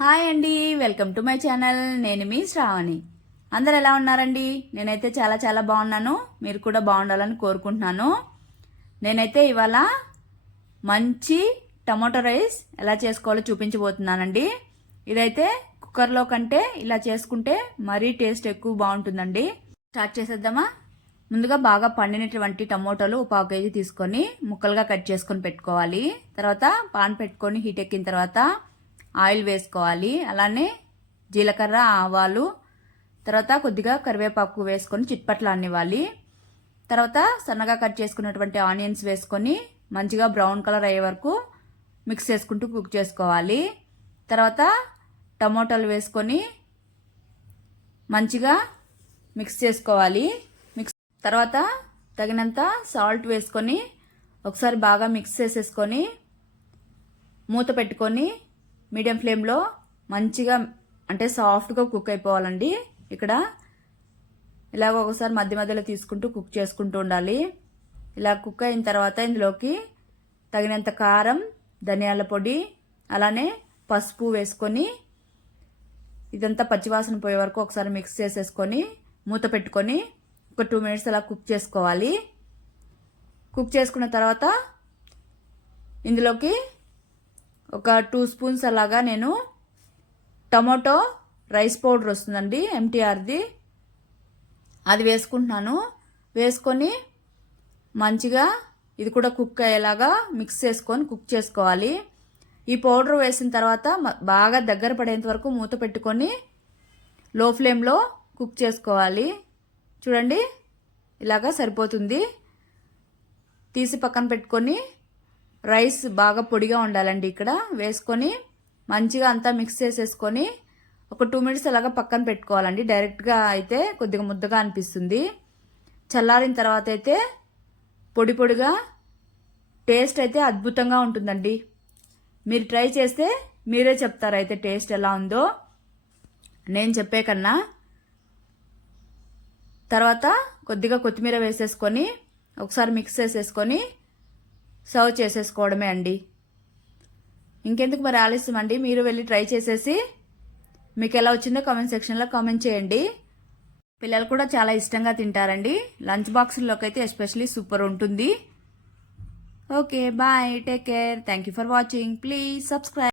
Hi అండి, welcome to my channel. నేను మీ శ్రావణి. అందరు ఎలా ఉన్నారండి? నేనైతే చాలా చాలా బాగున్నాను. మీరు కూడా బాగుండాలని కోరుకుంటున్నాను. నేనైతే ఇవాళ మంచి టమాటో రైస్ ఎలా చేసుకోవాలో చూపించబోతున్నానండి. ఇదైతే కుక్కర్లో కంటే ఇలా చేసుకుంటే మరీ టేస్ట్ ఎక్కువ బాగుంటుందండి. స్టార్ట్ చేసేద్దామా? ముందుగా బాగా పండినటువంటి టమోటాలు 1/2 కేజీ తీసుకొని ముక్కలుగా కట్ చేసుకొని పెట్టుకోవాలి. తర్వాత పాన్ పెట్టుకొని హీట్ ఎక్కిన తర్వాత ఆయిల్ వేసుకోవాలి. అలానే జీలకర్ర, ఆవాలు, తర్వాత కొద్దిగా కరివేపాకు వేసుకొని చిట్పట్లానివ్వాలి. తర్వాత సన్నగా కట్ చేసుకున్నటువంటి ఆనియన్స్ వేసుకొని మంచిగా బ్రౌన్ కలర్ అయ్యే వరకు మిక్స్ చేసుకుంటూ కుక్ చేసుకోవాలి. తర్వాత టమోటాలు వేసుకొని మంచిగా మిక్స్ చేసుకోవాలి. తర్వాత తగినంత సాల్ట్ వేసుకొని ఒకసారి బాగా మిక్స్ చేసేసుకొని మూత పెట్టుకొని మీడియం ఫ్లేమ్లో మంచిగా అంటే సాఫ్ట్గా కుక్ అయిపోవాలండి. ఇక్కడ ఇలాగ ఒకసారి మధ్య మధ్యలో తీసుకుంటూ కుక్ చేసుకుంటూ ఉండాలి. ఇలా కుక్ అయిన తర్వాత ఇందులోకి తగినంత కారం, ధనియాల పొడి, అలానే పసుపు వేసుకొని ఇదంతా పచ్చివాసన పోయే వరకు ఒకసారి మిక్స్ చేసేసుకొని మూత పెట్టుకొని ఒక 2 మినిట్స్ అలా కుక్ చేసుకోవాలి. కుక్ చేసుకున్న తర్వాత ఇందులోకి ఒక 2 స్పూన్స్ అలాగా నేను టమాటో రైస్ పౌడర్ వస్తుందండి, ఎంటీఆర్ది, అది వేసుకుంటున్నాను. వేసుకొని మంచిగా ఇది కూడా కుక్ అయ్యేలాగా మిక్స్ చేసుకొని కుక్ చేసుకోవాలి. ఈ పౌడర్ వేసిన తర్వాత బాగా దగ్గర పడేంత వరకు మూత పెట్టుకొని లో ఫ్లేమ్లో కుక్ చేసుకోవాలి. చూడండి, ఇలాగా సరిపోతుంది. తీసి పక్కన పెట్టుకొని రైస్ బాగా పొడిగా ఉండాలండి. ఇక్కడ వేసుకొని మంచిగా అంతా మిక్స్ చేసేసుకొని ఒక 2 మినిట్స్ అలాగా పక్కన పెట్టుకోవాలండి. డైరెక్ట్గా అయితే కొద్దిగా ముద్దగా అనిపిస్తుంది. చల్లారిన తర్వాత అయితే పొడి పొడిగా టేస్ట్ అయితే అద్భుతంగా ఉంటుందండి. మీరు ట్రై చేస్తే మీరే చెప్తారు అయితే టేస్ట్ ఎలా ఉందో నేను చెప్పే కన్నా. తర్వాత కొద్దిగా కొత్తిమీర వేసేసుకొని ఒకసారి మిక్స్ చేసేసుకొని సర్వ్ చేసేసుకోవడమే అండి. ఇంకెందుకు మరి ఆలస్యం అండి, మీరు వెళ్ళి ట్రై చేసేసి మీకు ఎలా వచ్చిందో కామెంట్ సెక్షన్లో కామెంట్ చేయండి. పిల్లలు కూడా చాలా ఇష్టంగా తింటారండి. లంచ్ బాక్స్లోకి అయితే ఎస్పెషల్లీ సూపర్ ఉంటుంది. Okay, bye, take care, thank you for watching, please subscribe.